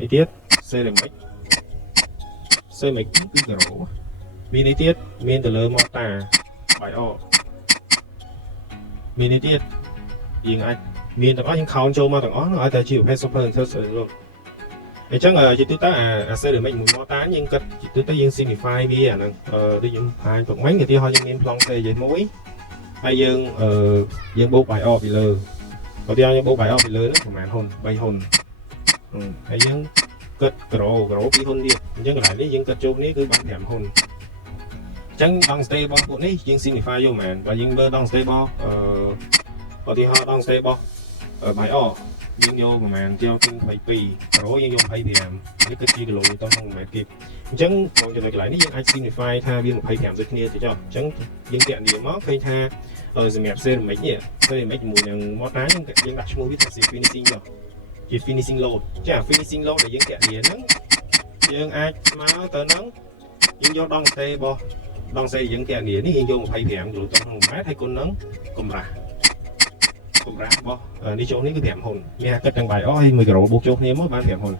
Ý tiết ceramic ceramic cái gỗ mini tiết miền từ lơ mortar bài o mini tiếtยิงไอ้มีแต่ก็ยังเขาโจมาแต่อ๋อnóแต่chịu hay super thật sự luônไอ้จังchỉ tôi ta sẽ được mấy mùi mò tán nhưng cái chỉ tôi ta dương signify bia nè tôi dùng hai phần mấy người kia họ dùng em plong xe dây muối hay dương dương bố bài o bị lơ còn đi ăn bố bài o bị lơ đó của màn hồn bay hồn hay dương cất gỗ bị hồn đi nhưng lại đấy dương cất chụp ní cứ bán thèm hồn chẳng đong stay ball của ní dương signify vô màn và dương bơ đong stay ball còn đi họ đong stay ball ở bài oยิงโยประมาณเที่ยวกินไปปีโรยิงโยไปเพียมนี่ก็จีกโลต้องมองแบบเก็บจังมองจะไหลนี่ยังไอซินิฟายท่าเบี้ยไปเพียมจะเนี่ยจะจังยังแกะเดียวมั้งเคยท่าจะแมปเซอร์ไม่เนี่ยเซอร์ไม่หมู่ยังมอต้ายังดัชมูวิธีฟินิชิ่งอยู่จีฟินิชิ่งโหลดจ้าฟินิชิ่งโหลดแต่ยังแกะเดียวนั้นยังไอมาเตอร์นั้นยังโยดองเซบดองเซยังแกะเดียวนี่ยังโยไปเพียมอยู่ต้องมองแบบให้คนนั้นกลมระผมรักบ่นี่โจนี่คือแผลหนเนี่ยก็จังใบอ้อยมือกระโดดบุกโจนี่มั้งบ้านแผลหน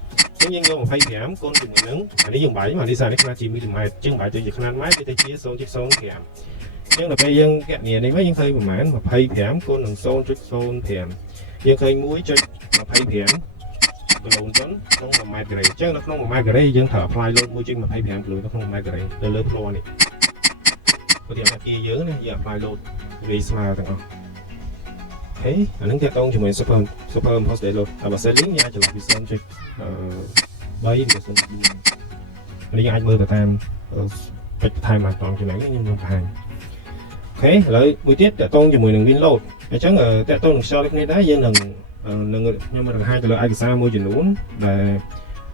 ยังโยมไฟแผลก้นถึงเหมือนนึงอันนี้ยังใบมาดีไซน์ในขนาดจีมีถึงไม้จังใบจะอยู่ขนาดไม้จะได้ชี้โซนจิ๊กโซนแผลยังแต่ไปยังแกะเนี่ยในไม้ยังเคยประมาณมาไฟแผลก้นหนึ่งโซนจิ๊กโซนแผลยังเคยมุ้ยจะมาไฟแผลกระโดดต้นต้องมาไม้กระไรจังแล้วต้องมาไม้กระไรยังถอดพลายลงมุ้ยจึงมาไฟแผลกระโดดต้องมาไม้กระไรเดินเลือดโลนี่ก็เดี๋ยวกี้เยอะเนี่ยอย่าพลายลงรีสมาต่างอันนั้นแค่ต้องจมูกsuper post ได้เลยแต่ว่าเซลลิงเนี่ยจะหลับวิสัยจากใบเดือดส้มอันนี้อาจมือแต่ไปทายมาตอนจมูกนี่ยังไม่ทายแล้วมือtiếtแต่ต้องจมูกหนึ่งวินโหลดไอ้จังแต่ต้องชอบเล็กน้อยได้ยังหนึ่งnhưng mà haiจะเลยไอ้กระซ่ามือจนูนแต่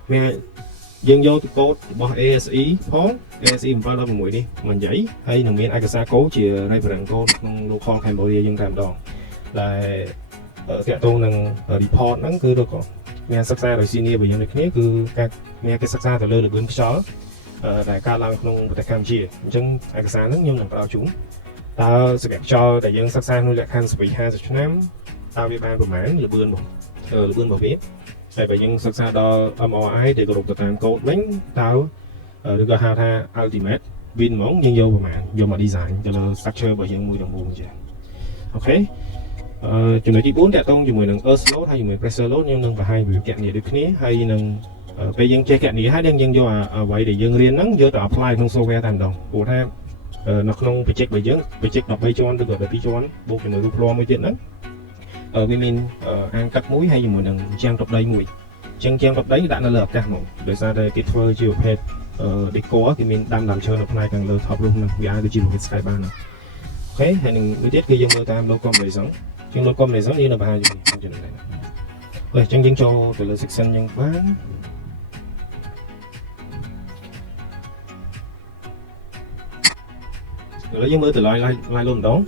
แม่ยังโยตุโค้ดบอก ASE พร้อม ASE มันเราเป็นมวยดิมันใหญ่ให้หนึ่งเมียนไอ้กระซ่าโค้ดchỉในผนังโค้ดโลคอลแคมโบเดียยังทำดองlà cái tôn năng report nó cứ đâu có nghe sắc xa rồi senior bởi những cái cứ nghe cái sắc xa từ lơ được bên xó đại ca lang không tại cam chia chân ai cái xa nó nhưng làm tao chúng tao sẽ cho đại dân sắc xa nuôi lại khăn bị hai giờ năm tao bị ban của mảng là bươn bảo biết tại bởi những sắc xa đó MOI để group tạm code bánh tao được gọi hào tha ultimate win món nhưng vô mà vô mà design cho nó structure bởi những mùi đồng buồn chưa ok chúng ta chỉ bốn đại tông chúng mình nâng earth load hay chúng mình pressure load nhưng nâng và hai biểu kiện này được kia hay nâng bây giờ chơi kiện này hai đang dân do vậy để dân liên nắng do apply trong software thành đồng của tham nó không phải check bởi check đọc bây cho được gọi là pi cho bộ cái nội dung mới tiện đó bên mình ăn cắt muối hay chúng mình nâng trang tập đây mùi trang tập đấy đã là lợp cả một để ra đây cái phơi chiều hết để có thì mình đang làm chơi nó này càng lợp học luôn nè vì ai được chịu cái skype ban ok hay nâng mới tiết cái dân mơ tam đâu con đời sống chương lô com này giống như là bài gì chương này rồi chân dân cho từ lời section nhân quá rồi lấy mưa từ lại luôn đó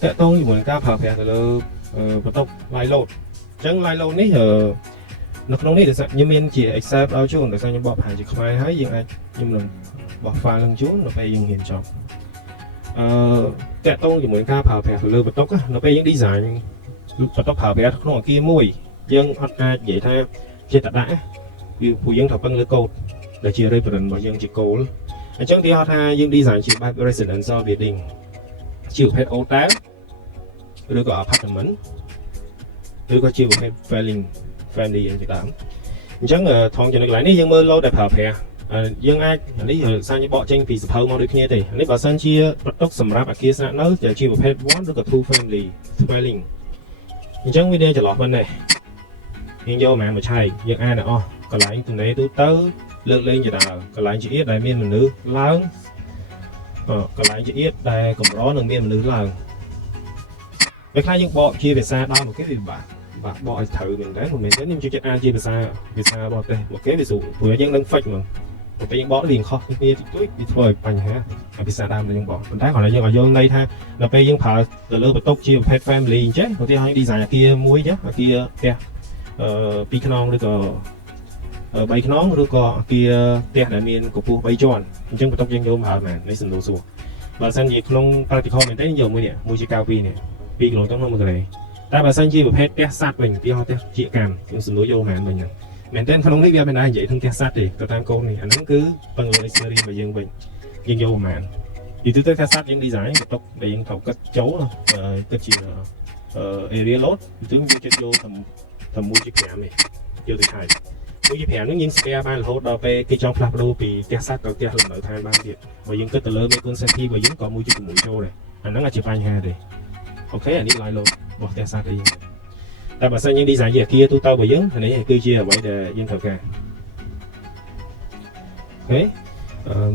tại tôi thì muốn ca phở phè từ lời bắt đầu lại lột chân lại lột nấy nó không nấy được nhưng mình chỉ accept ao chung để sao những bọt hàng chỉ không ai thấy nhưng ai nhưng lần bọt pha lần chút nó phải dùng hiện trọngแต่ต้องอยู่เหมือนค่าผ่าแผลหรือบัตรก็เราไปยังดีไซน์บัตรผ่าแผลขนมกี้มุ้ยยังอัดอาใหญ่แท้เจตนาคือผู้ยังถับปังหรือโกดđể chia ra phần bao nhiêu chỉ cố ở trong thì họ thay nhưng design chỉ by residential building chịu hết ô tá rồi có apartment rồi có chịu hết family anh chị tám chẳng thong cho nó lại nếu nhưng mơ lâu đểผ่าแผลยังไงอันนี้สร้างยี่ปอเจงปีสะเพามาด้วยគ្នាទេอันนี้បើសិនជាប្រតុកសម្រាប់អាគារស្នាក់នៅจะជាប្រភេទ one ឬក៏ two family dwelling អញ្ចឹងវាចន្លោះប៉ុណ្ណេះយើងយកមកឆៃយើងអានអស់កន្លែងទំនេរទូទៅលើកលែងជាដើមកន្លែងជាអៀតដែលមានមនុស្សឡើងកន្លែងជាអៀតដែលកម្រនឹងមានមនុស្សឡើងពេលខ្លះយើងបកជាភាសាដល់មកគេវាបាក់បកឲ្យត្រូវមែនតើមិនមែនទេខ្ញុំជឿចិត្តអានជាភាសាបរទេសមកគេវាស្រួលព្រោះយើងនឹង fake ហ្មងពេលយើងបករៀងខុសគ្នាតិចតួចវាធ្វើឲ្យបញ្ហាភាសាដើមយើងបកប៉ុន្តែគាត់យើងឲ្យយល់ន័យថាដល់ពេលយើងប្រើទៅលើបន្ទប់ជាប្រភេទ family អញ្ចឹងឧទាហរណ៍ design អាគារមួយអញ្ចឹងអាគារផ្ទះ2ខ្នងឬក៏3ខ្នងឬក៏អាគារផ្ទះដែលមានកម្ពស់3ជាន់អញ្ចឹងបន្ទប់យើងយកមកប្រើមែននេះសំដៅសួរអ បើសិនជាក្នុង practical មែនទេយកមួយនេះមួយជា92នេះ2គីឡូទៅក្នុង1គីឡូតែបើសិនជាប្រភេទផ្ទះសัตว์វិញទីហោផ្ទះជាកម្មខ្ញុំសំណួរយកមែនវិញហ្នឹងមែនទេក្នុងនេះវាមិនដែរនិយាយถึงផ្ទះសัตว์ទេទៅតាមកូននេះអាហ្នឹងគឺពឹងលើ experience របស់យើងវិញយើងយកប្រហែលនិយាយទៅផ្ទះសัตว์យើង design បន្ទុកដែលយើងត្រូវគិតចូលគិតជា area load គឺយើងចិត្តយកតែ1.5ទេយកទៅឆាយ1.5ហ្នឹងយើង spare បានរហូតដល់ពេលគេចង់ផ្លាស់ប្ដូរពីផ្ទះសัตว์ទៅផ្ទះលំនៅឋានបានទៀតបើយើងគិតទៅលើមេគុណ safety របស់យើងក៏1.6ចូលដែរអាហ្នឹងអាចជាបញ្ហាទេអូខេអានេះ line load របស់ផ្ទះសัตว์អីតែបើសិនយើង design ជាអគារទូទៅរបស់យើងអានេះគឺជាអ្វីដែលយើងត្រូវការអូខេ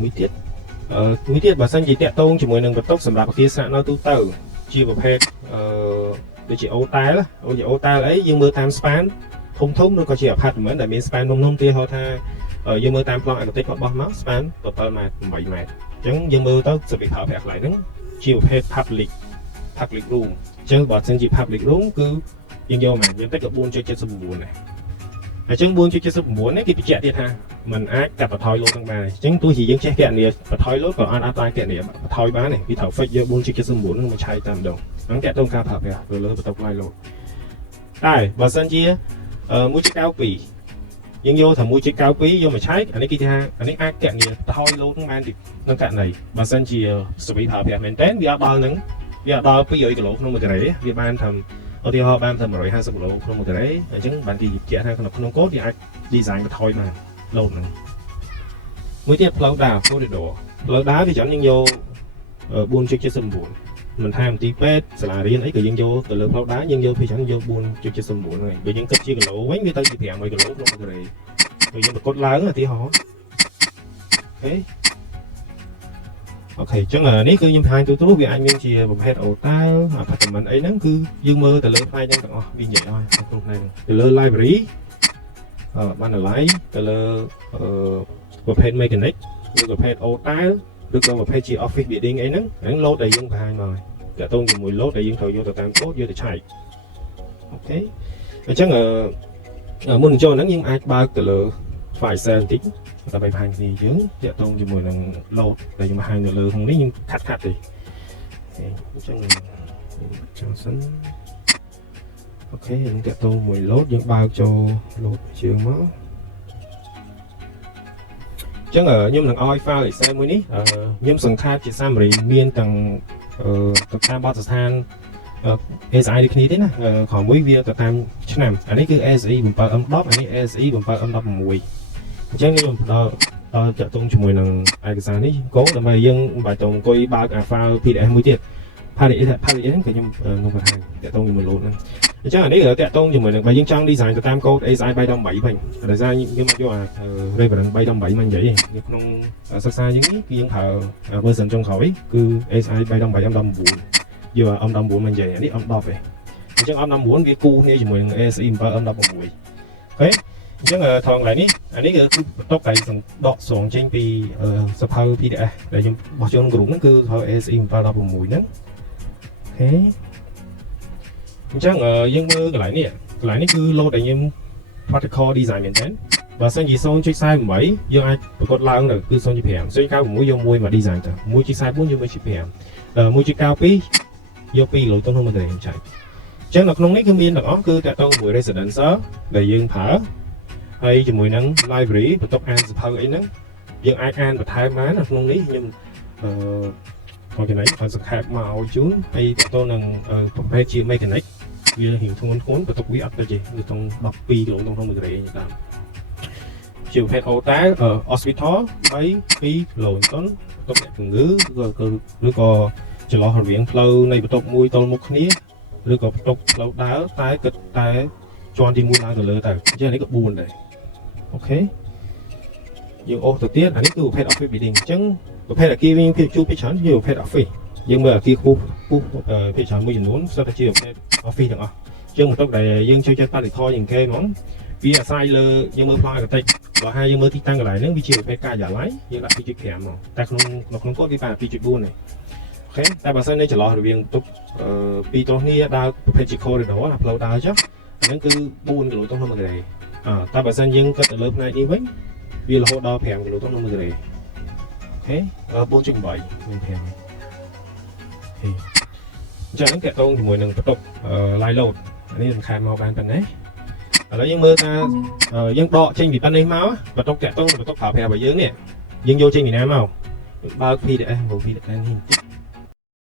មួយទៀតបើសិនជាតាក់ទងជាមួយនឹងបន្ទប់សម្រាប់អគារស្នាក់នៅទូទៅជាប្រភេទដូចជា hotel អីយើងមើលតាម span ធំឬក៏ជា apartment ដែលមាន span នំទីហៅថាយើងមើលតាមប្លង់អាកាតិករបស់មក span 7ម៉ែត្រ8ម៉ែត្រអញ្ចឹងយើងមើលទៅសវិភាគកន្លែងហ្នឹងជាប្រភេទ public room អញ្ចឹងបើសិនជា public room គឺយើងយកមកយើងតិចក៏ 4.79 ដែរអញ្ចឹង 4.79 នេះគេបញ្ជាក់ទៀតថាมันអាចកាត់បន្ថយ load ទាំងបានអញ្ចឹងទោះជាយើងចេះគណនាបន្ថយ load ក៏អាចបានគណនាបន្ថយបានដែរវាត្រូវ fix យក 4.79 នឹងមកឆាយតាមម្ដងហ្នឹងតាក់ទងការប្រើប្រាស់ទៅលើបន្ទប់ fly load តែបើសិនជា1.92យើងយកថា1.92យកមកឆែកអានេះគេថាអានេះអាចកណនាថយ load នឹងបានក្នុងករណីបើសិនជាសវិប្រើប្រាស់មែនតើវាអត់ដល់នឹងវាអត់ដល់200គីឡូក្នុង1ការ៉េវាបានថាឧទាហរណ៍បានតែ150គីឡូក្នុង1ការ៉េអញ្ចឹងបានគេបញ្ជាក់ថាក្នុងកូដវាអាច design បន្ថយបាន load ហ្នឹងមួយទៀតផ្លូវដើរ corridor ផ្លូវដើរវាច្រើនយើងយក 4.79 មិនថាមន្ទីរពេទ្យសាលារៀនអីក៏យើងយកទៅលើផ្លូវដើរយើងយកពីច្រើនយក 4.79 ហើយបើយើងគិតជាគីឡូវិញវាទៅជា500គីឡូក្នុង1ការ៉េបើយើងប្រកួតឡើងឧទាហរណ៍អូខេអញ្ចឹងនេះគឺខ្ញុំបង្ហាញទូទៅវាអាចមានជាប្រភេទ hotel apartment អីហ្នឹងគឺយើងមើលទៅលើផ្នែកហ្នឹងទាំងអស់វានិយាយឲ្យគ្រប់ផ្នែកទៅលើ library បណ្ណាល័យទៅលើប្រភេទ mechanic ឬប្រភេទ hotel ឬក៏ប្រភេទជា office building អីហ្នឹង load ដែលយើងបង្ហាញមកតាក់ទងជាមួយ load ដែលយើងត្រូវយកទៅតាមកូដយកទៅឆែកអូខេអញ្ចឹងមុនចូលហ្នឹងយើងអាចបើកទៅលើ file Excel បន្តិចដើម្បីបង្ហាញគ្នាយើងតាក់ទងជាមួយនឹង load ដែលយើងបង្ហាញនៅលើក្នុងនេះយើងខាត់ទេអញ្ចឹងចាំសិនអូខេយើងតាក់ទងមួយ load យើងបើកចូល load ជើងមកអញ្ចឹងខ្ញុំនឹងឲ្យ file Excel មួយនេះខ្ញុំសង្ខេបជា summary មានទាំងទៅតាមបទដ្ឋាន ASI ដូចគ្នាទេណាខមួយវាទៅតាមឆ្នាំអានេះគឺ ASI 7M10 អានេះ ASI 7M16 អញ្ចឹងខ្ញុំដល់តាក់ទងជាមួយនឹងឯកសារនេះគោលដើម្បីយើងបាច់ទៅអង្គុយបើកអា file PDF មួយទៀត PDF ហ្នឹងក៏ខ្ញុំបង្ហាញតាក់ទងជាមួយ load ហ្នឹងអញ្ចឹងអានេះតាក់ទងជាមួយនឹងបើយើងចង់ design ទៅតាមកូដ ASI 3.8វិញដោយសារយើងមកយកអា reference 3.8មកនិយាយនៅក្នុងសិក្សាយើងនេះគឺយើងប្រើ version ចុងក្រោយគឺ ASI 3.8M19 យក M19 មកនិយាយអានេះ M10 ទេអញ្ចឹង M19 វាគូគ្នាជាមួយនឹង ASI 7M16 អូខេអញ្ចឹងថងកន្លែងនេះអានេះគឺបន្ទប់ដែលដកស្រង់ចេញពីសភៅ PDF ដែលខ្ញុំបោះចូលក្នុងក្រុមហ្នឹងគឺហៅ ASI 716ហ្នឹងអូខេអញ្ចឹងយើងមើលកន្លែងនេះគឺ load ដែលខ្ញុំ practical design មែនតើបើសិនជា 0.48 យើងអាចប្រកួតឡើងទៅគឺ 0.5 0.96 យកមួយមក design ទៅ 1.44 យក 1.5 1.92 យក2គីឡូទៅក្នុង1ការ៉េចែកអញ្ចឹងនៅក្នុងនេះគឺមានទាំងអស់គឺតាក់ទងជាមួយ residential ដែលយើងប្រើហើយជាមួយនឹង library បន្ទប់អានសភៅអីហ្នឹងយើងអាចអានបន្ថែមបាននៅក្នុងនេះខ្ញុំcòn cái này phải sạc hạt màu chú hay tôi làប្រភេទជា mechanic វារៀងធ្ងន់បន្ទប់វាអត់ទៅទេគឺក្នុង12គីឡូក្នុង1ការ៉េតាមជាប្រភេទ hotel hospital 2គីឡូតុនបន្ទប់អ្នកជំងឺឬក៏ចន្លោះរវាងផ្លូវនៃបន្ទប់មួយទល់មុខគ្នាឬក៏បន្ទប់ផ្លូវដើរតែគិតតែជាន់ទី1ឡើងទៅលើទៅអញ្ចឹងនេះក៏4ដែរអូខេយើងអូសទៅទៀតអានេះគឺប្រភេទ office building អញ្ចឹងប្រភេទអគារវិញគឺជួបពីច្រើនជាប្រភេទ office យើងមើលអគារខ្ពស់ពីច្រើនមួយចំនួនស្ទើរតែជាប្រភេទ office ទាំងអស់អញ្ចឹងបន្ទប់ដែលយើងចូលចិត្ត practical ជាងគេហ្មងវាអាស្រ័យលើយើងមើលប្លង់ឯកតិចបើហើយយើងមើលទីតាំងកន្លែងហ្នឹងវាជាប្រភេទការិយាល័យយើងដាក់ 2.5 មកតែក្នុងកូដវាបាន 2.4 ទេអូខេតែបើសិននៅចន្លោះរវាងបន្ទប់ពីរទោះនេះដើរប្រភេទជា corridor ណាផ្លូវដើរចុះអាហ្នឹងគឺ4គីឡូទៅក្នុង1ការ៉េតែបើសិនយើងគិតទៅលើផ្នែកនេះវិញវារហូតដល់5គីឡូទៅក្នុង1ការ៉េអូខេ 4.8 មាន5 ចឹងតាក់ទងជាមួយនឹងបន្ទប់ live load នេះសំខាន់មកបានប៉ុណ្ណេះឥឡូវយើងមើលថាយើងដកចេញពីប៉ុណ្ណេះមកបន្ទប់តាក់ទងបន្ទប់ប្រើប្រាស់របស់យើងនេះយើងយកចេញពីណាមកបើក PDF មក PDF នេះបន្តិច